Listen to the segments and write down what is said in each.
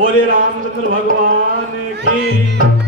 बोले रामचंद्र भगवान की।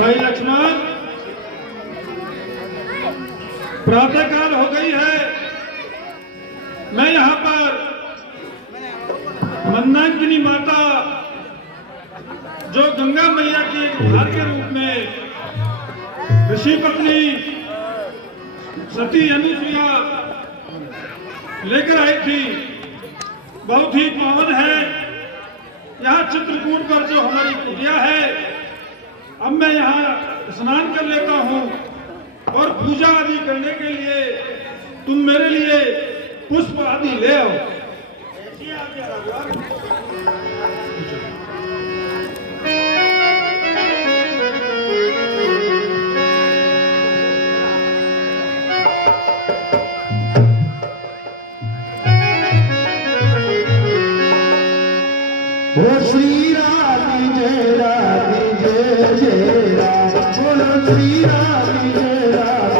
भाई लक्ष्मण, प्रातः काल हो गई है। मैं यहाँ पर मंदाकिनी माता, जो गंगा मैया की एक भार के रूप में ऋषि पत्नी सती अनुसुईया लेकर आई थी, बहुत ही पावन है। यहाँ चित्रकूट पर जो हमारी कुटिया है, अब मैं यहाँ स्नान कर लेता हूँ और पूजा आदि करने के लिए तुम मेरे लिए पुष्प आदि ले आओ। श्री राम जय राम जय जय राम, बोलो श्री राम जय राम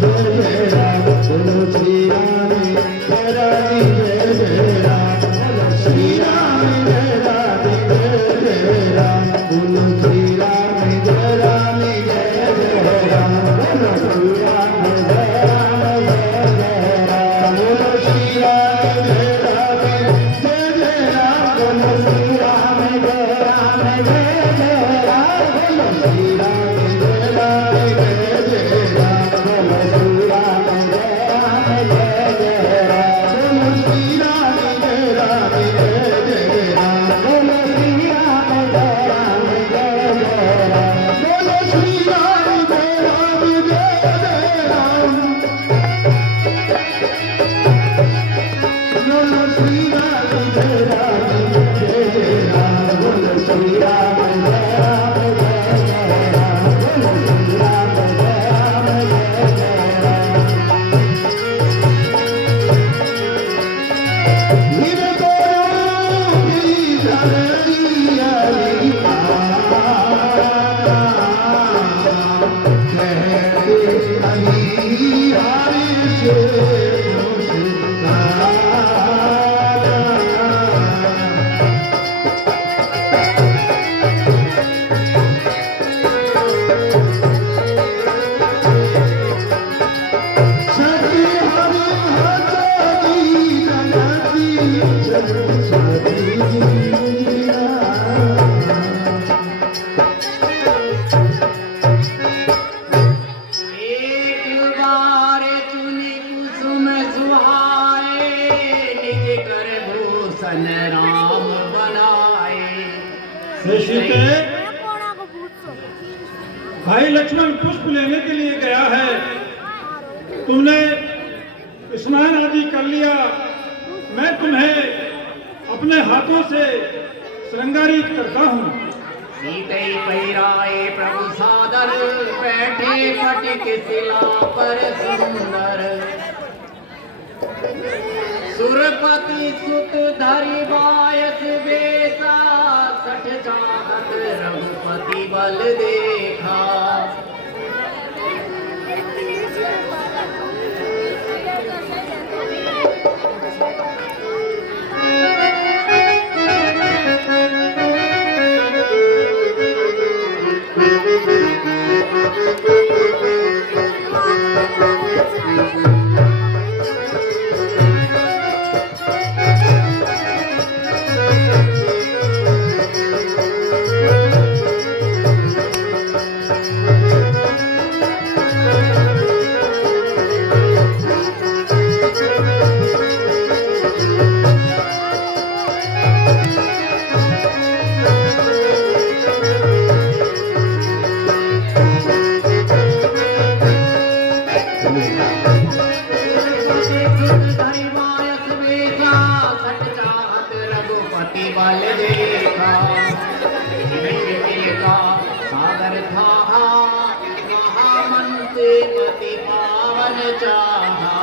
जय जय राम, बोलो श्री राम जय राम जय जय राम, बोलो श्री राम जय राम जय जय राम, बोलो श्री राम जय राम जय जय राम, बोलो श्री राम जय राम जय जय राम, बोलो श्री राम जय राम जय जय राम, बोलो श्री राम जय राम जय जय राम, बोलो श्री राम जय राम जय जय राम, बोलो श्री राम जय राम जय जय राम, बोलो श्री राम जय राम जय जय राम, बोलो श्री राम जय राम जय जय राम, बोलो श्री राम जय राम जय जय राम, बोलो श्री राम जय राम जय जय राम, बोलो श्री राम जय राम जय जय राम, बोलो श्री राम जय राम जय जय राम। निरतो की धरती हरि कहते नहीं हरि से राम बनाए। भाई लक्ष्मण पुष्प लेने के लिए गया है। तुमने स्नान आदि कर लिया, मैं तुम्हें अपने हाथों से श्रृंगारित करता हूँ। सीते पैराए प्रभु सादर, बैठे फटिक शिला पर सुंदर, सुरपति सुत धरि बायस बेसा, सठ चाहत रघुपति बल देखा। बल देखा, सागर था महामंत्र पति पावन चाहा,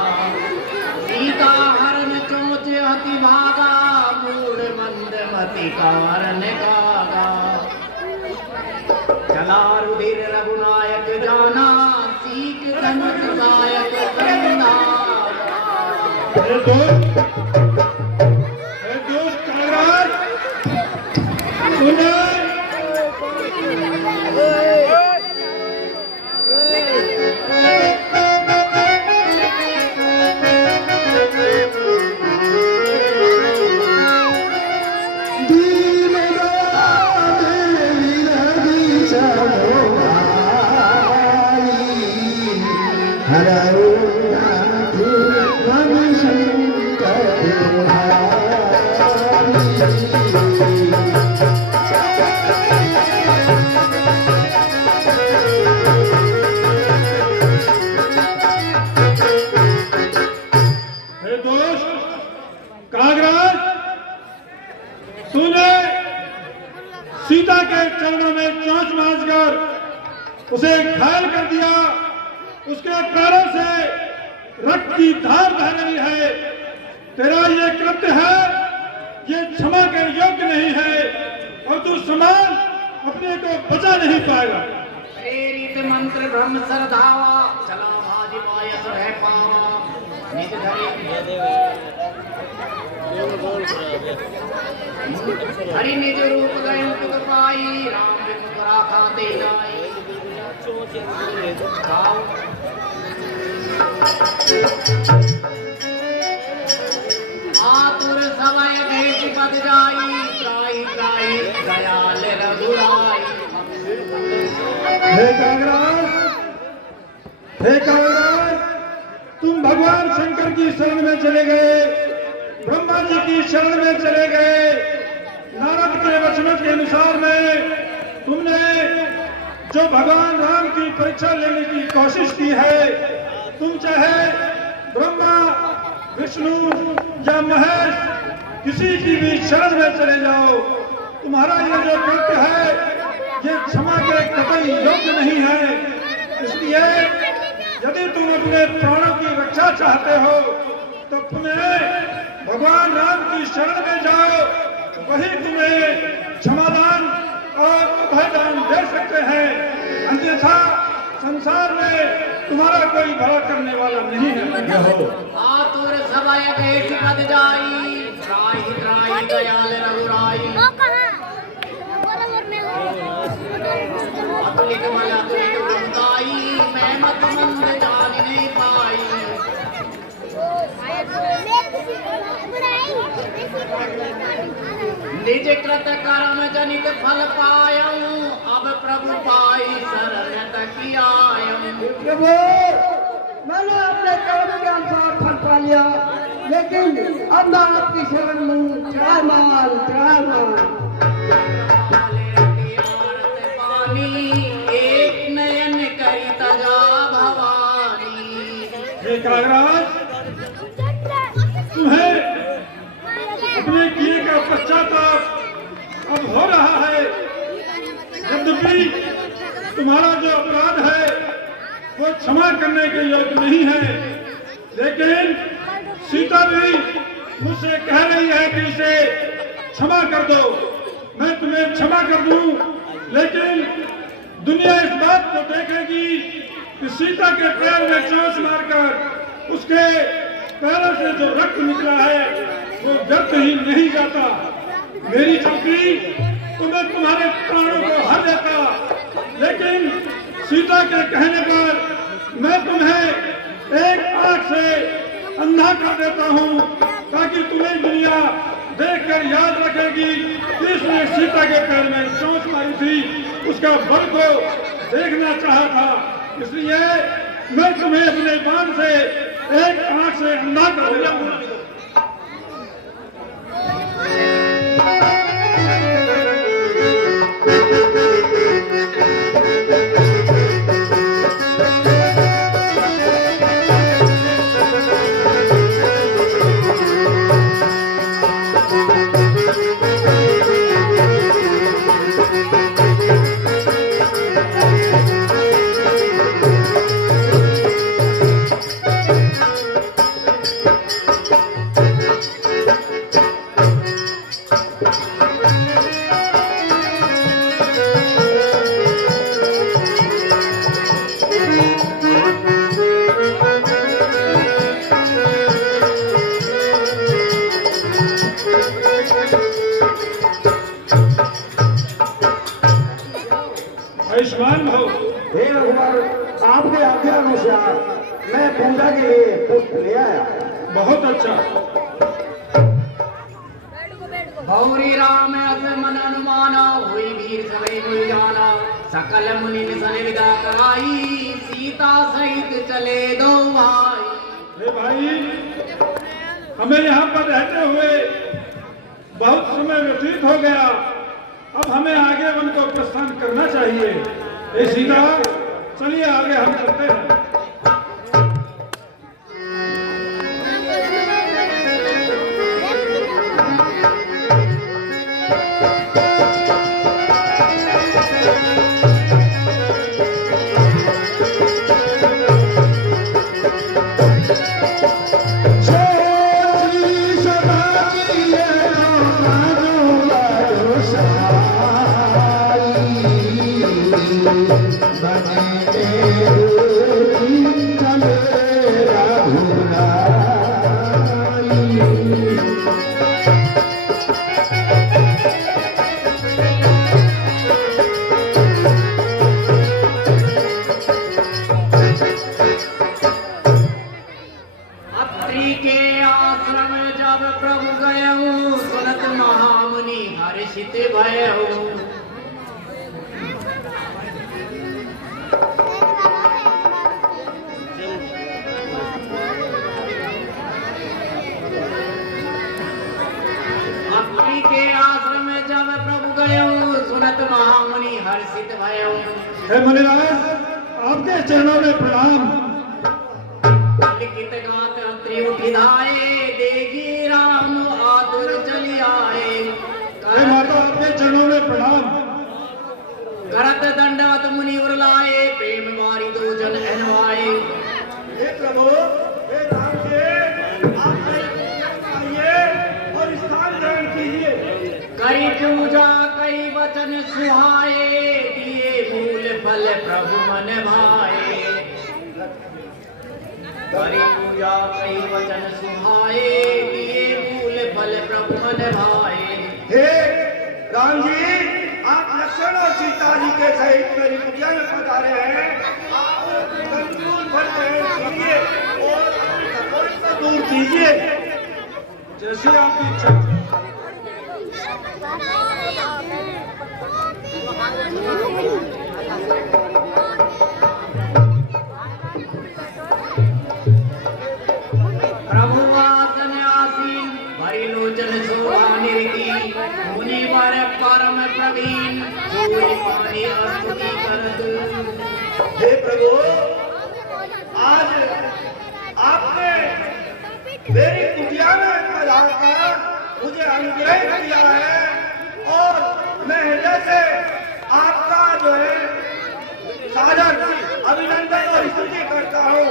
सीता हरण चोच अति भागा, मूड मंद मति कारण गागा। चला रुधिर रघुनायक जाना, सीख धनुष नायक कंदा। हे दोस्त कागराज, तूने सीता के चरणों में चोंच मारकर उसे घायल कर दिया, उसके पैरों से रक्त की धार बह रही है। तेरा ये कृत्य है, ये क्षमा के योग्य नहीं है और तू समान अपने को बचा नहीं पाएगा। प्रेरित मंत्र ब्रह्म सरधावा, चला भाजी पायस रह पावा, निज हरि निज रूप गए पुत पाई, राम विमुख राखा ते जाई। आतुर समय भेष पद जाई, त्राहि त्राहि दयाल रघुराई। हे कागराज, हे कागराज, तुम भगवान शंकर की शरण में चले गए, ब्रह्मा जी की शरण में चले गए। नारद के वचनों के अनुसार में तुमने जो भगवान राम की परीक्षा लेने की कोशिश की है, तुम चाहे ब्रह्मा विष्णु या महेश किसी की भी शरण में चले जाओ, तुम्हारा ये जो कृत्य है ये क्षमा के कतई योग्य नहीं है। इसलिए यदि तुम अपने प्राणों की रक्षा चाहते हो तो तुम्हें भगवान राम की शरण में जाओ, वही तुम्हें क्षमादान और अभयदान दे सकते हैं। अन्यथा संसार में तुम्हारा कोई भला करने वाला नहीं है। आतुर समय भेष पद जाई, त्राहि त्राहि दयाल रघुराई। अतुलित बल अतुलित गुणदाई, मैं मत मंद जान नहीं पाई। निज कृत कर्म जनित फल पायऊं, अब प्रभु पाई शरणत की आयऊं। प्रभु, मैंने अपने कर्म के अनुसार फल पा लिया, लेकिन अब मैं आपकी शरण में हूँ। त्राहिमाम त्राहिमाम। एक नयन करी तजा भवानी। हे कागराज, तुम्हें अपने किए का पश्चाताप अब हो रहा है। यद्यपि तुम्हारा जो अपराध है वो क्षमा करने के योग्य नहीं है, लेकिन सीता भी मुझसे कह रही है कि इसे क्षमा कर दो। मैं तुम्हें क्षमा कर दूं, लेकिन दुनिया इस बात को देखेगी कि सीता के पैर में चोट मारकर उसके पैरों से जो रक्त निकला है वो व्यर्थ ही नहीं जाता। मेरी चौकी तुम्हें तुम्हारे प्राणों को हर देता, लेकिन सीता के कहने पर मैं तुम्हें एक आंख से अंधा कर देता हूँ, ताकि तुम्हें दुनिया देखकर याद रखेगी कि इसने सीता के पैर में चोट मारी थी, उसका बल को देखना चाहा था। इसलिए मैं तुम्हें अपने बाण से एक आंख से अंधा कर देता हूँ। आयुष्मान भव। हे रघुवर, आपके आज्ञा अनुसार मैं पूजा के लिए पुष्प ले आया। बहुत अच्छा। गौरी राम अस मन अनुमाना, हुई वीर सभे मुझ जाना। सकल मुनि सन विदा कराई, सीता सहित चले दो भाई। हे भाई, हमें यहाँ पर रहते हुए बहुत समय व्यतीत हो गया, अब हमें आगे वन को प्रस्थान करना चाहिए। हे सीता, चलिए आगे हम चलते हैं। अत्रि के आश्रम जब प्रभु गयऊ, सुनत महामुनि हर्षित भयऊ। अत्रि के आश्रम जब प्रभु गयऊ, सुनत महामुनि हर्षित भयऊ। हे मुनिराज, आपके चरणों में प्रणाम। लिखित गात अत्रि उठिधाए, देखी राम आतुर चली आए। हे माता, आपके चरणों में प्रणाम। करत दंडवत मुनि उरलाए, प्रेम मारी दो जन एनवाए। हे प्रभु, हे राम जी, आप आइए और स्थान ग्रहण कीजिए। कई पूजा कई वचन सुहाए, दिए मूल फल प्रभु मन भाए। कई पूजा कई वचन सुहाए, दिए मूल फल प्रभु मन भाए। हे राम जी, आप लक्ष्मण और सीता जी के सहित मेरी पूजा में पधारे हैं। आप कंजूस फल ग्रहण कीजिए और संकोच को दूर कीजिए। जैसी आपकी इच्छा। प्रभु आसन आसीन, भरी लोचन शोभा निरखी। मुनि वर परम प्रवीण, सूर्य पानी स्तुति करत। हे प्रभु, आज आपने मेरी कुटिया में पधार कर मुझे अनुग्रह किया है और मैं हृदय से आपका जो है सादर अभिनंदन और स्तुति करता हूँ।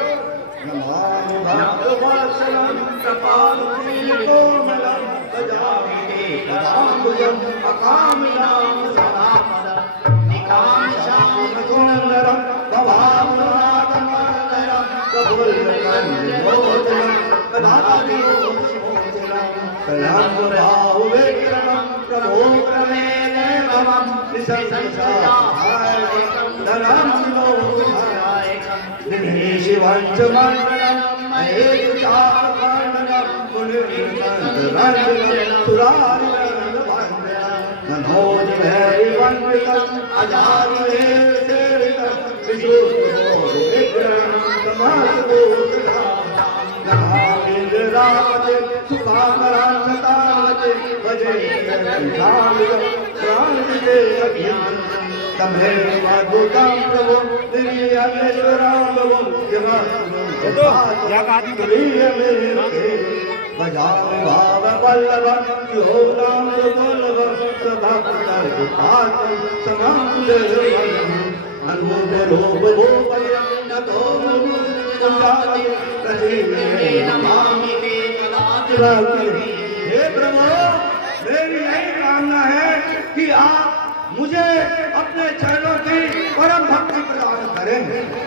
हे प्रभु, मेरी यही कामना है कि आप मुझे अपने चरणों की परम भक्ति प्रदान करें।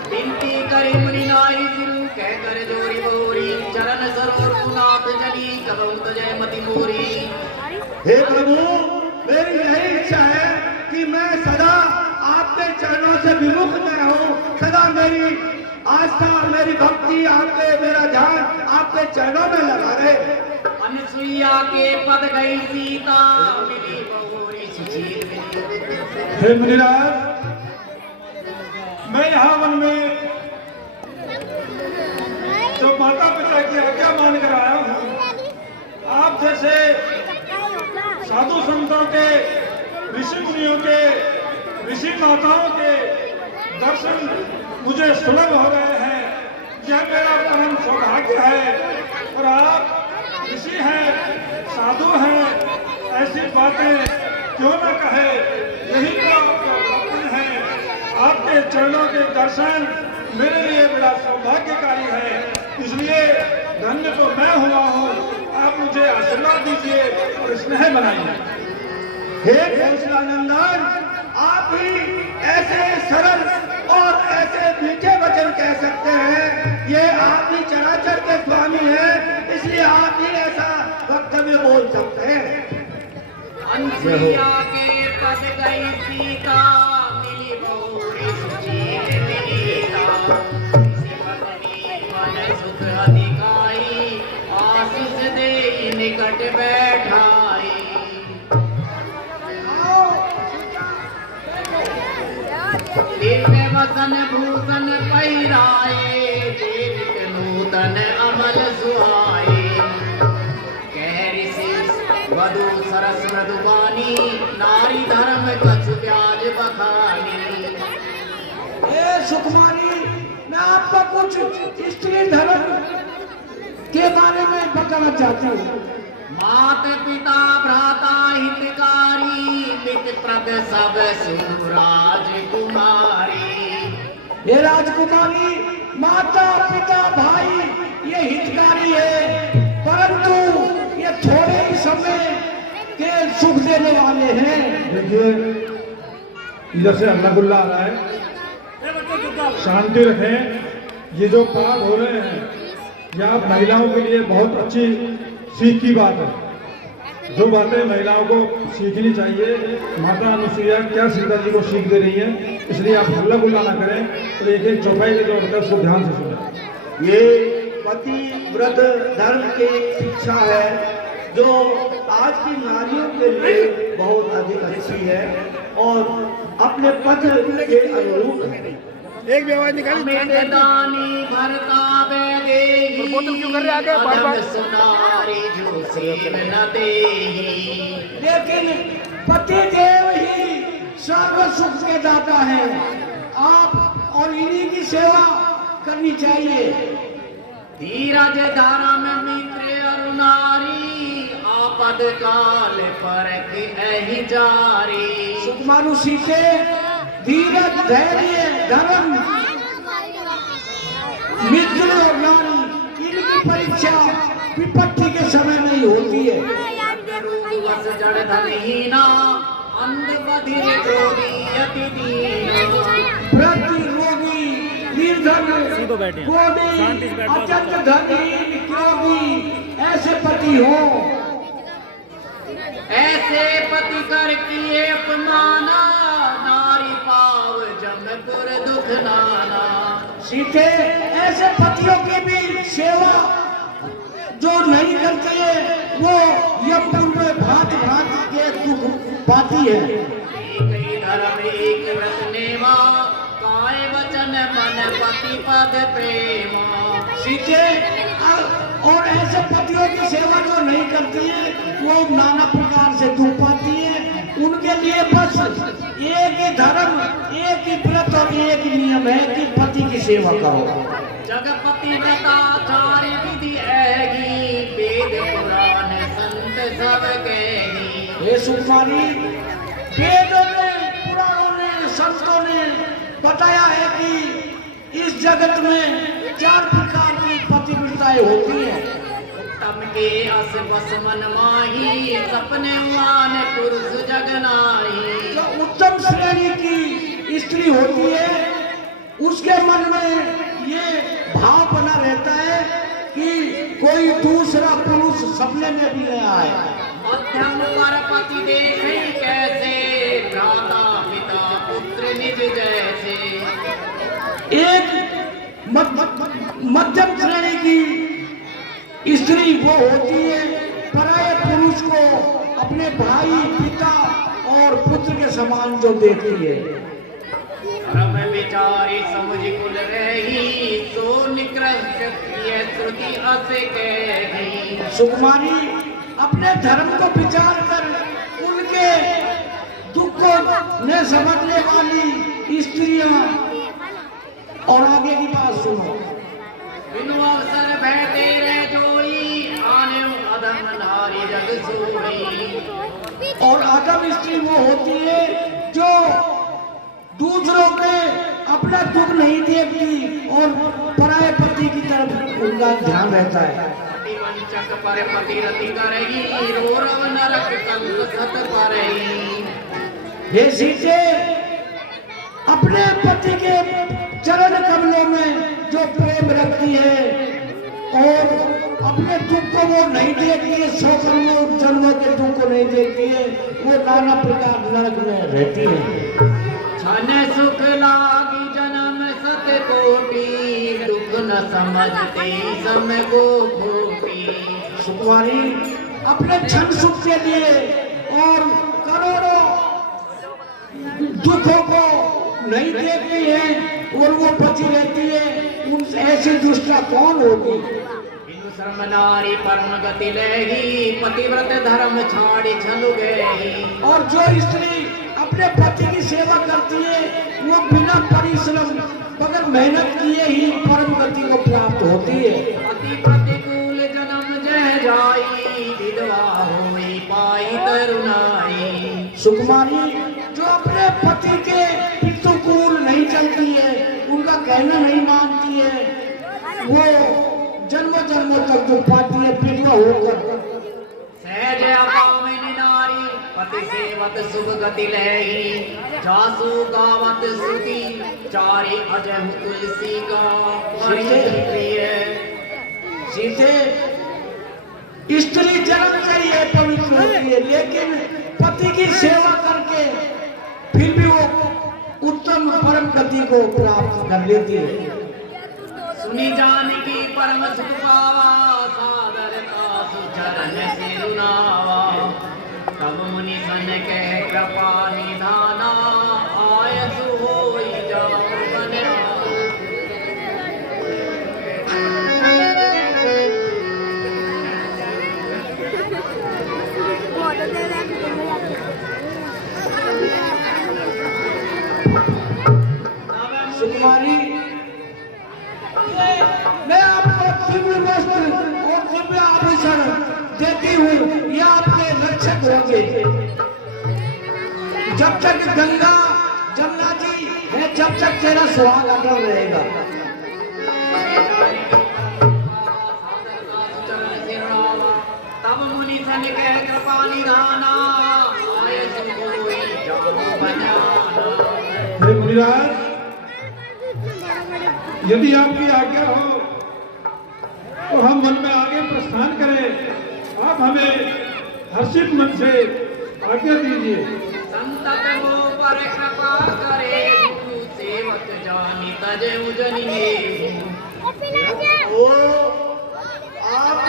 बिनती करी मुनि नारी सिरु, कह कर जोरी बोरी। चरण सरोवर पुनाथ जली, कबहुत जय मति मोरी। हे प्रभु, मेरी यही इच्छा है कि मैं सदा आपके चरणों से विमुख न हूँ। सदा मेरी आस्था, मेरी भक्ति आपके, मेरा ध्यान आपके चरणों में लगा रहे। अनसुईया के पद गई सीता, मिली बहुरी सुशील मिली। हे मुनिराज, मैं यहाँ वन में जो माता पिता की आज्ञा मान कर आया हूँ। आप जैसे साधु संतों के, ऋषि मुनियों के, ऋषि माताओं के दर्शन मुझे सुलभ हो रहे हैं। यह मेरा परम सौभाग्य है। और आप ऋषि हैं, साधु हैं, ऐसी बातें क्यों न कहे, यही तो आपका वचन है। आपके चरणों के दर्शन मेरे लिए बड़ा सौभाग्यकारी है, इसलिए धन्य तो मैं हुआ हूँ। आप मुझे आशीर्वाद दीजिए और स्नेह बनाइए। हे कौशलानंदन, आप ही ऐसे सरल और ऐसे मीठे वचन कह सकते हैं। ये आप ही चराचर के स्वामी हैं, इसलिए आप ही ऐसा वक्तव्य बोल सकते हैं। अंसुइया के पद गई सीता, मिली बहुरी सुशील विनीता। सिमरनी मन सुख अधिकाई, आशीष देई निकट बैठाई। दिव्य वसन भूषण पहिराए, जीवित नूतन अमल सुहाए। कह ऋषि वधु सरस मृदुबानी, नारी धर्म कछु ब्याज बखानी। ए सुकुमारी, मैं आपको कुछ स्त्री धर्म के बारे में बताना चाहती हूँ। मात पिता भ्राता हितकारी, मित प्रद सब सुराज कुमारी। ये राजकुमारी, माता पिता भाई ये हितकारी है, परंतु ये थोड़े ही समय के सुख देने वाले हैं। देखिए, इधर से हल्ला गुल्ला आ रहा है, शांति रखें। ये जो पाठ हो रहे हैं, यह आप महिलाओं के लिए बहुत अच्छी सीख की बात है। जो बातें महिलाओं को सीखनी चाहिए, माता अनुसुईया क्या सीता जी को सीख दे रही है, इसलिए आप हल्ला गुल्ला ना करें। तो एक एक चौपाई के जो होता है उसको ध्यान से सुनें। ये पति व्रत धर्म की शिक्षा है, जो आज की नारियों के लिए बहुत अधिक अच्छी है और अपने पद के अनुरूप है। एक भी आवाज निकाली। दानी भरता बेदेही, बोतल क्यों कर रहे आगे बार-बार? सुनारी जो सेव न देही। लेकिन पति देव ही सर्व सुख के दाता है। आप और इन्हीं की सेवा करनी चाहिए। धीरज धर्म मित्र अरुणारी, आपद काल परख एहि जारी। सुकुमारू सीखे, धीरज धैर्य धर्म मित्र और नारी, इनकी परीक्षा विपत्ति के समय नहीं होती है। बस जड़ धनहीना, अंध बधिर क्रोधी अति दीन। प्रतिरोगी, निर्धन, क्रोधी, अत्यंत धनी, क्रोधी ऐसे पति हो। ऐसे पति कर किए अपमाना, नारी पाव जमपुर दुख नाना। सीखे, ऐसे पतियों की भी सेवा जो नहीं करते है, वो यमपुर में भांति भांति के दुख पाती है। एक धर्म एक व्रत नेमा, काय वचन मन पति पद प्रेमा। सीखे, और ऐसे पतियों की सेवा जो नहीं करती है, वो नाना प्रकार से दुख पाती है। उनके लिए बस एक ही धर्म, एक ही व्रत और एक ही नियम है कि पति की सेवा करो। जगपति व्रताचार्य विधि ऐगी, वेद पुराण संत सब कहेगी। हे सुकुमारी, वेदों ने, पुराणों ने, संतों ने बताया है कि इस जगत में 4 प्रकार की पतिव्रताएं होती हैं। उत्तम के अस बस मन माही, सपने उमान पुरुष जगनाही। जो उत्तम श्रेणी की स्त्री होती है, उसके मन में ये भाव बना रहता है कि कोई दूसरा पुरुष सपने में भी नहीं आए। मध्यम पर पति देखे कैसे, भ्राता पिता पुत्र निज जैसे। एक मध्यम श्रेणी की स्त्री वो होती है, पराये पुरुष को अपने भाई, पिता और पुत्र के समान जो देखती है। धर्म विचारी समझ कुल रही, सो निकृष्ट किए श्रुति अस कही। सुकुमारी, अपने धर्म को विचार कर ने समझने वाली स्त्रियां। और आगे की बात सुनो। बिनु अवसर भय तेरे जोई आने अदम नारी जग सोई। और अदम स्त्री वो होती है जो दूसरों के अपना दुख नहीं देखती और पराये पति की तरफ उनका ध्यान रहता है। पतिवंचक पर पतिरति करही रोरव नरक कंक सत परही। ये सीटे अपने पति के चरण कमलों में जो प्रेम रखती है और अपने दुख को वो नहीं देखती है, 100 जन्मों के दुख को नहीं देखती है, वो नाना प्रकार नरक में रहती है। छन सुख लागी जन्म सत कोटि दुख न समझते सम को खोटी। सुकुमारी अपने क्षण सुख के लिए और करोड़ों दुखों को नहीं देखती है और वो बची रहती है। उन ऐसी दुष्टा कौन होगी? बिनु श्रम नारी परम गति लेगी पतिव्रत धर्म छाड़ी छलु गई। और जो स्त्री अपने पति की सेवा करती है वो बिना परिश्रम मगर मेहनत किए ही परम गति को प्राप्त होती है। अति प्रतिकूल जन्म जय जाई विधवा होई पाई तरुणाई। सुकुमारी जो अपने पति के पितृकुल नहीं चलती है, उनका कहना नहीं मानती है, वो जन्मों जन्मों तक जो पाती है विधवा होकर। सहज अपामिनी नारी पति सेवत शुभ गति लही जासु गावत सुती चारि अजह तुलसी का प्रिय। सीधे स्त्री जन्म चाहिए पवित्र होती है, लेकिन पति की सेवा करके फिर भी वो उत्तम परम गति को प्राप्त कर लेती है। सुनी जानकी परम सुख पावा सादर का सुचरण सिरुनावा। तब मुनि सन कह कृपा निधाना आयसु होई जाओ बनिहारा। सुकुमारी मैं आपको दिव्य वस्त्र और दिव्य आभूषण देती हूँ, ये आपके रक्षक होंगे। जब तक गंगा जमुना जी है, जब तक तेरा सुहाग अटल रहेगा। तब मुनि सन कह कृपा निधाना आयसु होई जाओ बनिहारा। हे मुनिराज, यदि आपकी आज्ञा हो तो हम मन में आगे प्रस्थान करें। आप हमें हर्षित मन से आज्ञा दीजिए। संतत हो पर कृपा करे गुरु सेवक जानी तजे उजनी में। ओ आप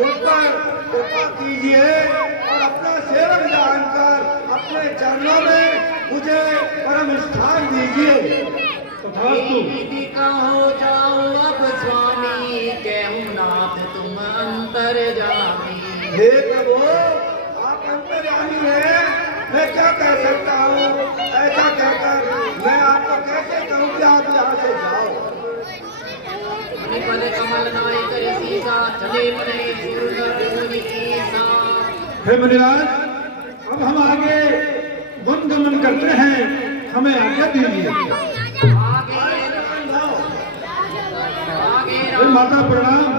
मुझ पर कृपा कीजिए और अपना सेवक जानकर अपने चरणों में मुझे परम स्थान दीजिए। तथास्तु। विधि कहो जाओ अब स्वामी कहूँ नाथ तुम अंतर जामी। हे प्रभु, आप अंतर्यामी हैं, मैं क्या कह सकता हूँ? ऐसा कहकर मैं आपको कैसे कहूँ कि आप यहाँ से जाओ? पद कमल नाय करे सीसा चले मने सुरनर मुनि ईसा। हे मुनिराज, अब हम आगे वन गमन करते हैं, हमें आज्ञा दीजिए। हे माता प्रणाम।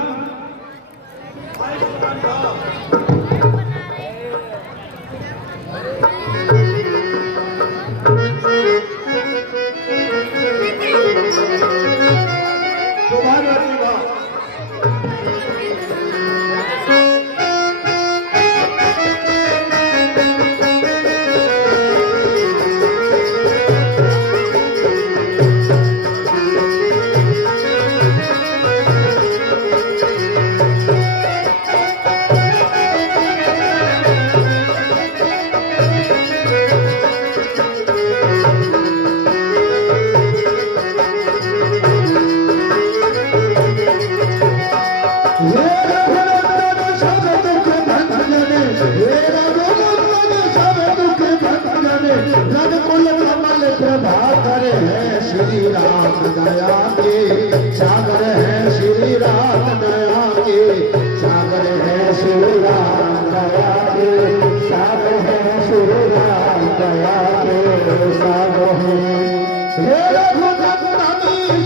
प्रभाकर है श्री राम दया के सागर है श्री राम दया के सागर है श्री राम दया के सागर है श्री राम दया के सागर है हे रघुनंदन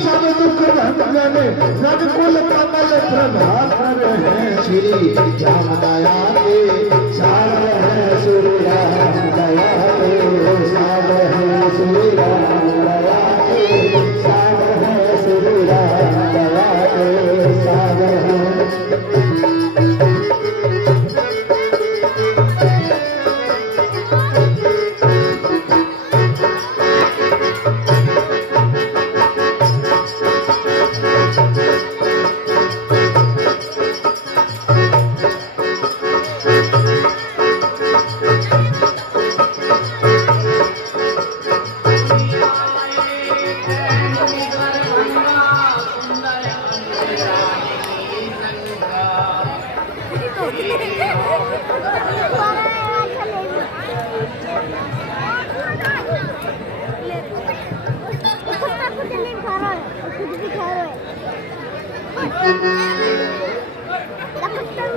सब दुख भंजन रघुकुल कमल प्रभाकर है श्री राम दया के सागर है श्री राम दया के सागर है श्री राम दया के सागर है श्री राम दया के सागर है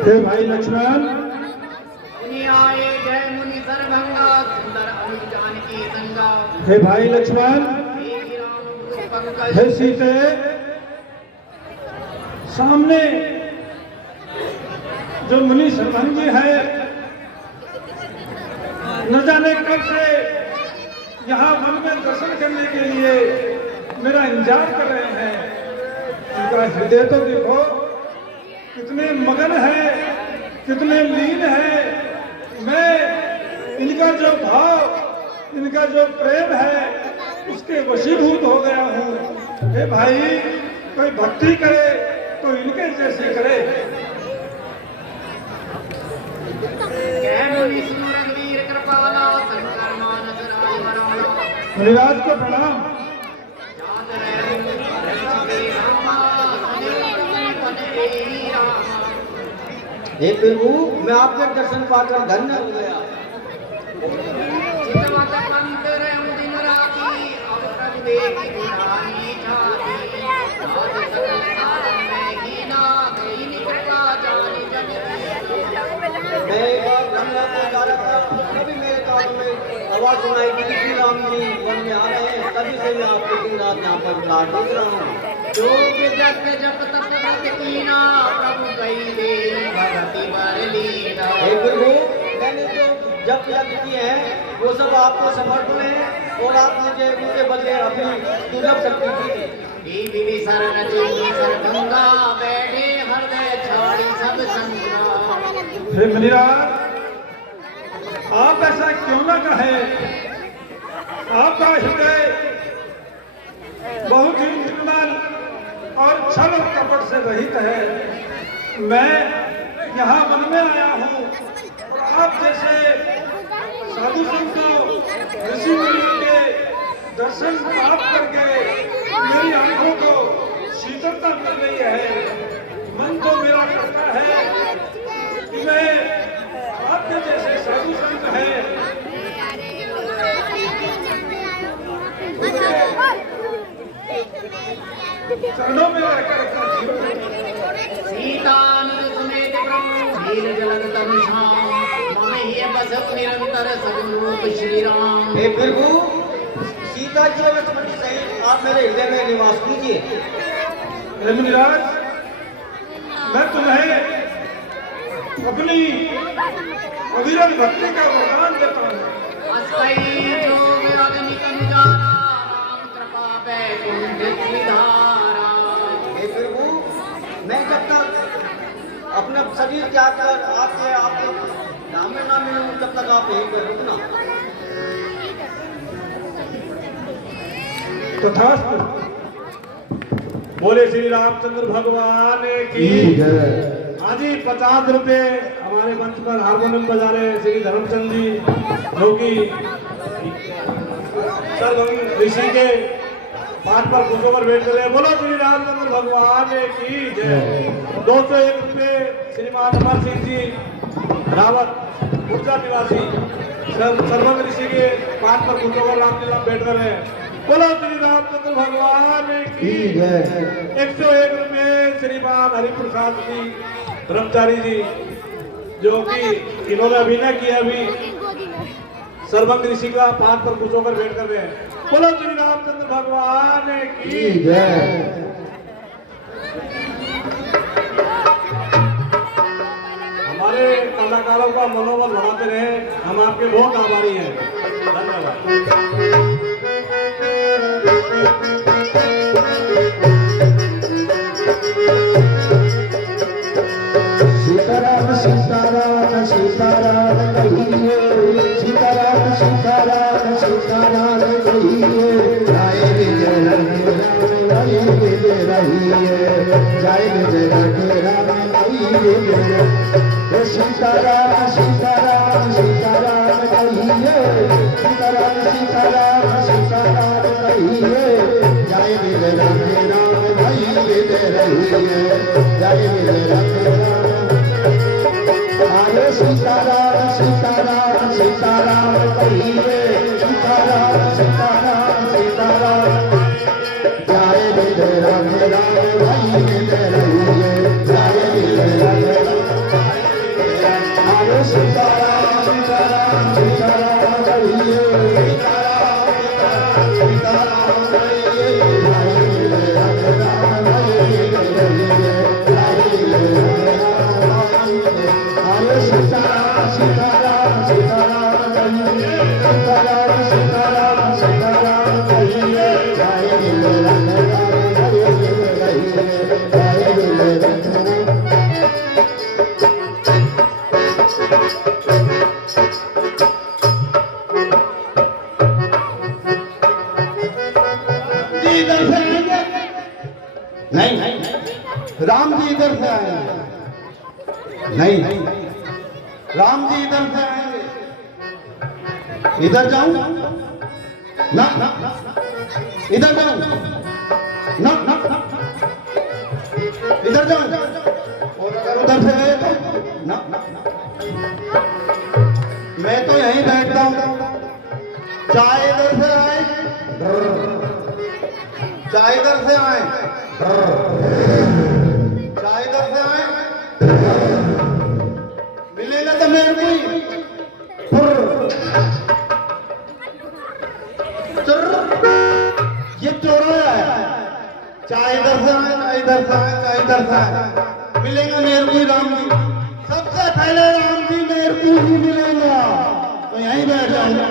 हे भाई लक्ष्मण, मुनि आए जय मुनि सरभंगा सुंदर अनुज जानकी संगा हे भाई लक्ष्मण, हे राम गुरु पंकज हे सीते, सामने जो मुनि सरभंगी है, न जाने कब से यहाँ वन में दर्शन करने के लिए मेरा इंतजार कर रहे हैं। उनका हृदय तो देखो कितने मगन है, कितने लीन है। मैं इनका जो भाव, इनका जो प्रेम है, उसके वशीभूत हो गया हूँ। हे भाई, कोई भक्ति करे तो इनके जैसे करे। जय मुनि सुनो रघुवीर कृपाला शंकर मानस राय वराला मुनिराज को प्रणाम। जात रहे श्री रामा पन रे रामा। हे प्रभु, मैं आपके दर्शन पाकर धन्य हो गया। चितवत पंत रहूं दिन राती अब प्रभु देखी बुढ़ाई ठाती आज सकल साधन में हीना गई कृपा जानी जननी। मैं एक बार गंगा को जा रहा था, तभी मेरे कानों में आवाज सुनाई दी कि श्री राम जी वन में आ रहे हैं। तभी से मैं आपके दिन रात यहाँ पर बाट देख रहा हूँ। जो जग जप तप भक्त कीना प्रभु कई दे भगति बर लीना। हे प्रभु, मैंने जो जप यज्ञ किए हैं वो सब आपको समर्पण है और आप मुझे उनके बदले अपनी दुर्लभ शक्ति दी। विधि शरण चुनी सरभंगा बैठे हृदय छाड़ी सब संगा। हे मुनिराज, आप ऐसा क्यों न कहे? आपका हृदय बहुत ही निर्मल और छल और कपट से रहित है। मैं यहाँ वन में आया हूँ और आप जैसे साधु संतों, ऋषि मुनियों के दर्शन प्राप्त करके मेरी आंखों को शीतलता मिल रही है। मन तो मेरा करता है कि मैं आपके जैसे साधु संत हैं, चरणों में रहकर अपना जीवन सीतानंद समेत प्रभु धीर जलद तनु श्याम मन ही बसत निरंतर सगुरूप श्री राम। हे प्रभु, सीता जी और लक्ष्मण जी सहित आप मेरे हृदय में निवास कीजिए। हे मुनिराज, मैं तुम्हें अपनी अविरल भक्ति का वरदान देता हूँ। अस्तई जोग अग्नि कंजारा राम कृपा बैकुंठ निधारा। हे प्रभु, मैं जब तक अपना शरीर त्याग कर आपके नाम में ना मिलूं तब तक आप यहीं पर रुकना। तथास्तु। बोले श्री रामचंद्र भगवान की जय। आज ही 50 रुपए हमारे मंच पर हारमोनियम बजा रहे श्री धर्मचंद जी, जो कि सर्वभंग ऋषि के पाठ पर कुछ पर बैठ रहे। बोलो श्री रामचंद्र भगवान की जय। 201 रुपए श्रीमान अमर सिंह जी रावत ऊर्जा निवासी सर्वभंग ऋषि के पाठ पर कुछ रामलीला बैठ रहे हैं। बोलो श्री रामचंद्र भगवान की जय। 101 में श्रीमान हरिप्रसाद जी ब्रह्मचारी जी जो कि इन्होंने अभिनय किया अभी सर्वंग ऋषि का पाठ पर कुछ होकर बैठ कर रहे हैं। बोलो श्री रामचंद्र भगवान की जय। हमारे कलाकारों का मनोबल बढ़ाते रहे, हम आपके बहुत आभारी हैं। धन्यवाद। सीताराम सीताराम सीताराम कहिए, सीताराम सीताराम सीताराम कहिए, जय विजय रघु राम जय विजय रहिए, जय विजय रघु राम जय विजय। सीताराम सीताराम सीताराम कहिए, सीताराम सीताराम सीताराम कहिए, जय विजय रघु राम जय विजय रहिए, जय विजय रघु राम। हरे सीताराम सीताराम सीताराम कहिए, सीताराम सीताराम सीताराम, जय विजय रघु राम जय विजय रहिए, जय विजय रघु राम। हरे सीताराम सीताराम सीताराम कहिए, सीताराम सीताराम कहिए, जय विजय रघु राम जय विजय रहिए, जय विजय रघु राम। हरे सीताराम सीताराम सीताराम कहिए, सीताराम सीताराम सीताराम कहिए, जय विजय रघु राम जय विजय रहिए, जय विजय रघु राम। जी इधर से आएंगे? नहीं, राम जी इधर से आएंगे। नहीं, राम जी इधर से आएंगे। इधर जाऊं ना, इधर जाऊं ना, इधर जाऊं और अगर उधर से गए तो ना, मैं तो यहीं बैठता हूं। चाहे इधर से आए, चाहे इधर से आए, चाहे इधर से आए, मिलेगा तो मेरे को ही। ये चोरा है। चाहे इधर से आए, चाहे इधर से आए, चाहे इधर से आए, मिलेगा मेरे को ही राम जी। सबसे पहले राम जी मेरे को ही मिलेगा, तो यहीं बैठ जाऊंगा।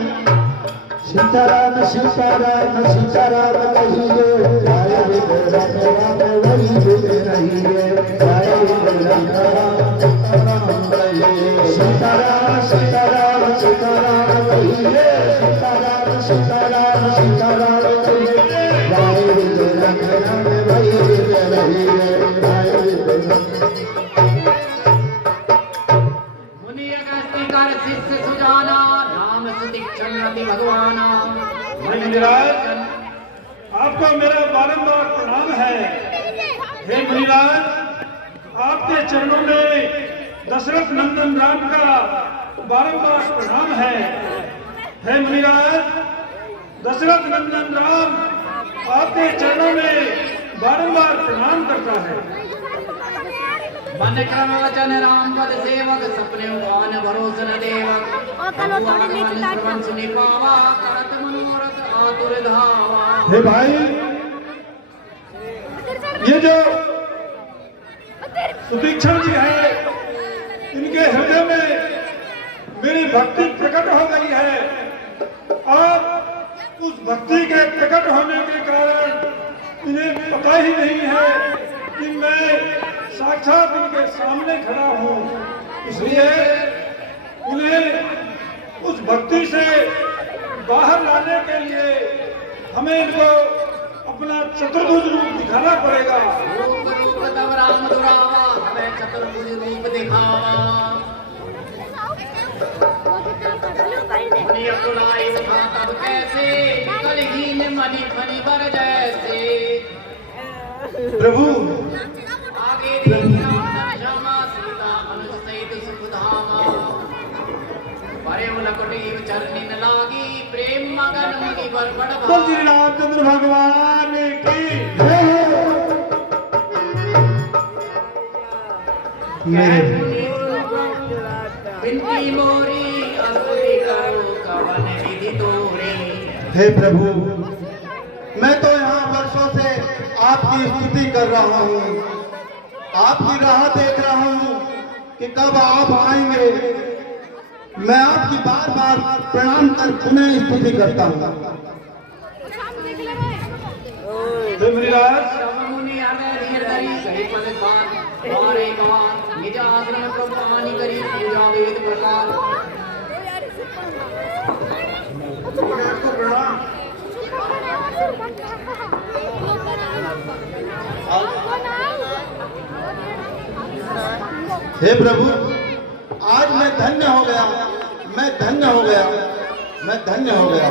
सीताराम सीताराम सीताराम कहिए, जय विजय रघु राम जय विजय रहिए, जय विजय रघु राम सीताराम कहिए, सीताराम सीताराम सीताराम कहिए, सीताराम सीताराम सीताराम कहिए, जय विजय रघु राम जय विजय रहिए, जय विजय मुनि अगस्त्य कर शिष्य सुजाना, राम सुदीक्षण रति भगवाना। मुनिराज, आपको मेरा बारंबार प्रणाम है। हे मुनिराज, आपके चरणों में दशरथ नंदन राम का बारंबार प्रणाम है। हे मुनिराज, दशरथ नंदन राम आपके चरणों में बारंबार प्रणाम करता है। मन क्रम वचन राम पद सेवक, सपने उठान भरोसन देवक। श्रवण सुनि पावा, करत मनोरथ आतुर धावा। हे भाई, ये जो सुदीक्षण जी है, इनके हृदय में मेरी भक्ति प्रकट हो गई है और उस भक्ति के प्रकट होने के कारण इन्हें पता ही नहीं है कि मैं साक्षात इनके सामने खड़ा हूँ। इसलिए उन्हें उस भक्ति से बाहर लाने के लिए हमें इनको अपना चतुर्भुज रूप दिखाना पड़ेगा। रूप रूप तब राम दुरावा, हमें चतुर्भुज रूप दिखावा। मुनि अकुलाई उठा तब कैसे, निकल ही में मणि फणि बर जैसे। प्रभु, आगे देखी राम श्यामा, सीता अनुज सहित सुखधामा। परे उलकटी चरनी न लागी, प्रेम मगन मुनि बरबड़ तो श्री रामचंद्र भगवान की बिनती मोरी स्तुति करो कवन विधि तोरे। हे प्रभु, मैं तो यहाँ वर्षों से आपकी स्तुति कर रहा हूँ, आपकी राह देख रहा हूँ कि कब आप आएंगे। मैं आपकी बार बार प्रणाम कर पुनः स्तुति करता हूँ। मुनि हमें धीर धरी कही पद पान हमारे गवान निज आश्रम प्रपानी करी पूजा वेद प्रकार। हे प्रभु, आज मैं धन्य हो गया, मैं धन्य हो गया, मैं धन्य हो गया।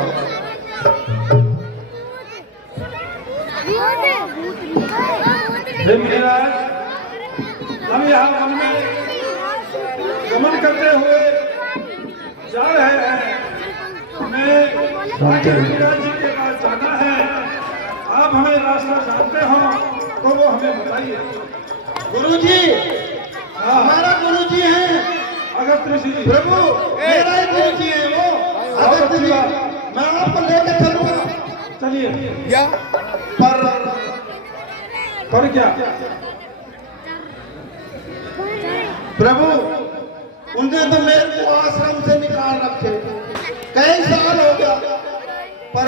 हे महाराज, हम यहाँ वन में गमन करते हुए जा रहे हैं। हमें महाराज जी के पास जाना है। आप हमें रास्ता जानते हो तो वो हमें बताइए। गुरुजी, हमारा गुरुजी है अगस्त ऋषि। प्रभु, मेरा ही गुरुजी है वो अगस्त जी। मैं आपको लेकर चलूंगा। चलिए। क्या पर क्या प्रभु, उनने तो मेरे को आश्रम से निकाल रखे, कई साल हो गया। पर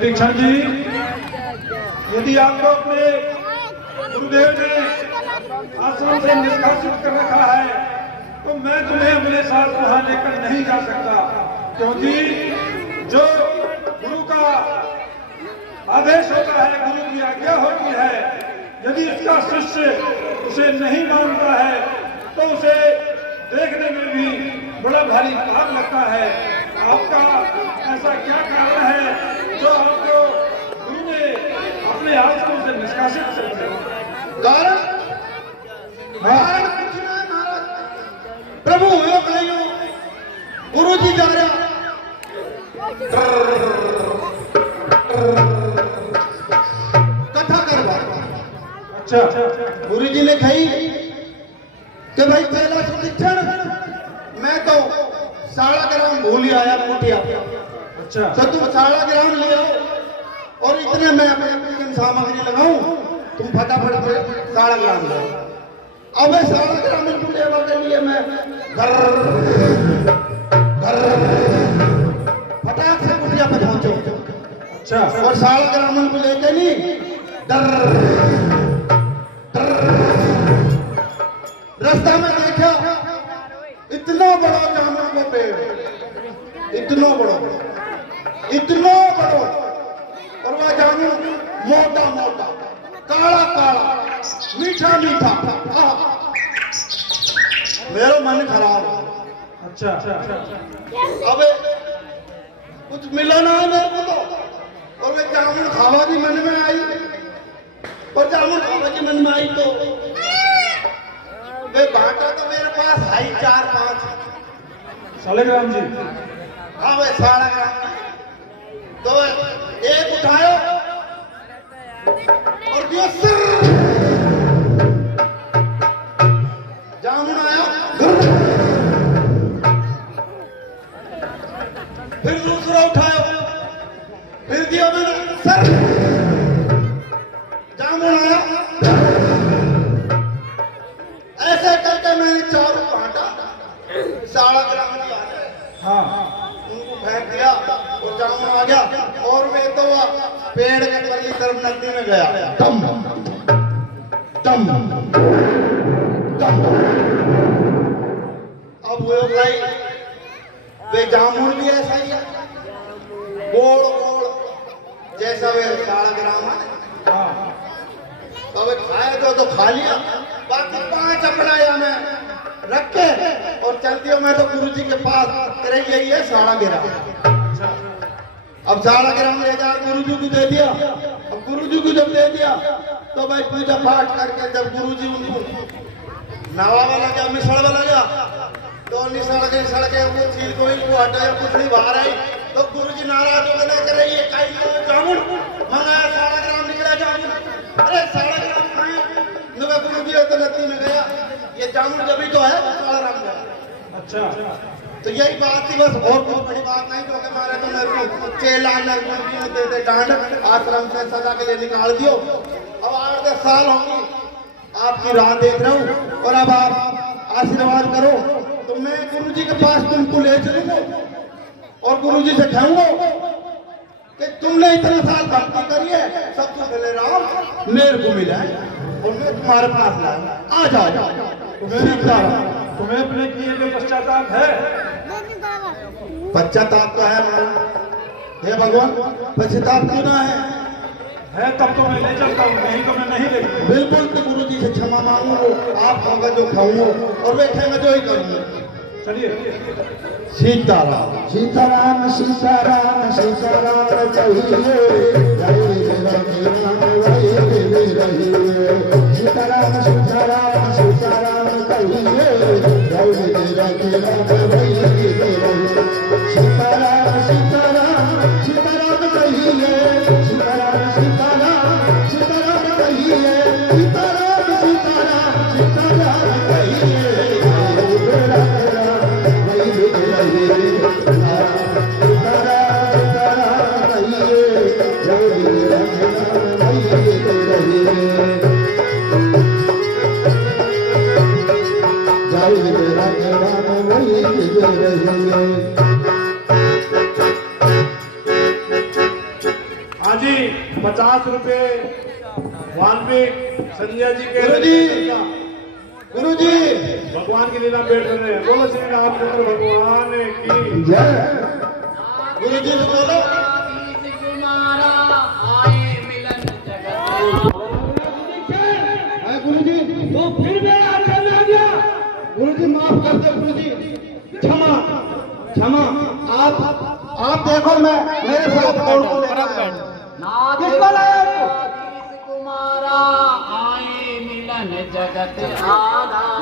दीक्षण जी, यदि आपको अपने गुरुदेव ने आश्रम से निष्कासित कर रखा है तो मैं तुम्हें अपने साथ वहां लेकर नहीं जा सकता, क्योंकि जो गुरु का आदेश होता है, गुरु की आज्ञा होती है, यदि उसका शिष्य उसे नहीं मानता है तो उसे देखने में भी बड़ा भारी पाप लगता है। आपका ऐसा क्या कारण है जो आपको गुरु ने अपने आश्रम से निष्कासित कर दिया? कारण कारण कुछ नहीं महाराज। प्रभु हो नहीं हो, गुरु जी जा रहा कथा करवा। अच्छा, गुरु जी ने कही कि भाई पहला सुदीक्षण मैं तो 1.5 ग्राम भूल आया कुटिया। अच्छा, तो तुम 1.5 ग्राम ले आओ और इतने मैं अपने पूजन सामग्री लगाऊं, तुम फटाफट 1.5 ग्राम ले। अब 1.5 ग्राम इनको लेवा के लिए मैं घर फटाक से कुटिया पे पहुंचो। अच्छा, और 1.5 ग्राम इनको लेके नहीं रास्ता में देखा इतना बड़ा जामुन का पेड़, इतना बड़ा, इतना बड़ा, और वह जामुन मोटा मोटा, काला काला, मीठा मीठा। मेरा मन खराब हो। अच्छा, अब कुछ मिला ना है मेरे को तो, और वे जामुन खावा की मन में आई, और जामुन खावा की मन में आई तो वे बाटा तो मेरे पास है 4-5 शालिग्राम जी। हाँ वे 1.5 ग्राम तो एक उठायो और दियो सिर, जामुन आया। फिर दूसरा उठायो, फिर दिया मैंने सर, जामुन आया। ऐसे करके मैंने 4 काटा, 1.5 ग्राम दिया, हाँ, उनको फेंक दिया और जामुन आ गया। और वे तो पेड़ के परली तरफ नदी में गया। दम दम दम। अब वो भाई वे जामुन भी ऐसा ही है, गोल गोल जैसा वे 1.5 ग्राम है। हाँ, तो वे खाया तो खा लिया, बाकी 5 अपना में रख के और चल दिया मैं तो गुरु जी के पास। तेरे यही है 1.5 ग्राम। अब 1.5 ग्राम ले जा गुरु जी को दे दिया। अब गुरु जी को जब दे दिया तो भाई पूजा पाठ करके जब गुरु जी उनको नवा वाला गया, मिसड़ वाला गया, टोली सड़के सड़के वो चीज कोई को हटा या कुछ नहीं बाहर आई तो गुरुजी नाराज हो गए करे ये काई जामुन मंगाया 1.5 ग्राम निकला जामुन। अरे 1.5 ग्राम खाए नवे गुरुजी तो नत्ती में गया ये जामुन जब ही तो है 1.5 ग्राम का। अच्छा तो यही बात थी बस और कोई बड़ी बात नहीं क्योंकि मारे तो मेरे को चेला गुरुजी दे दे डांड आश्रम से सजा के लिए निकाल दियो। अब 8-10 साल होंगी आपकी राह देख रहा हूँ और अब आप आशीर्वाद करो तो मैं गुरुजी के पास तुमको ले चलूंगा और गुरुजी से कहूंगा कि तुमने इतना साल भक्ति करी है सबसे पहले राम मेरे को मिला है और मैं तुम्हारे पास लाया आ जाओ। तुम्हें अपने किए के पश्चाताप है? पश्चाताप तो है हे भगवान पश्चाताप क्यों ना है तब तो मैं ले चलता हूँ, नहीं तो मैं नहीं लेता। बिल्कुल तो गुरुजी से क्षमा मांगूंगा आप खाऊंगा जो खाऊंगा और बैठेंगे जो ही करूंगा। चलिए सीताराम सीताराम सीताराम सीताराम कहिए सीताराम सीताराम सीताराम कहिए सीताराम सीताराम सीताराम कहिए सीताराम सीताराम सीताराम कहिए सीताराम सीताराम सीताराम कहिए हाजी 50 रुपए वाल्मीकि संजय जी के गुरुजी भगवान की लीला बैठ रहे हैं। बोलो श्री रामचंद्र भगवान की जय। गुरुजी से बोलो कुमारा आए मिलन जगत। गुरुजी तो फिर मेरा आचरण आ गया। गुरुजी माफ कर दो गुरुजी क्षमा क्षमा आप देखो मैं मेरे साथ कौन कौन किसको लाया कुमारा आए मिलन जगत आधा।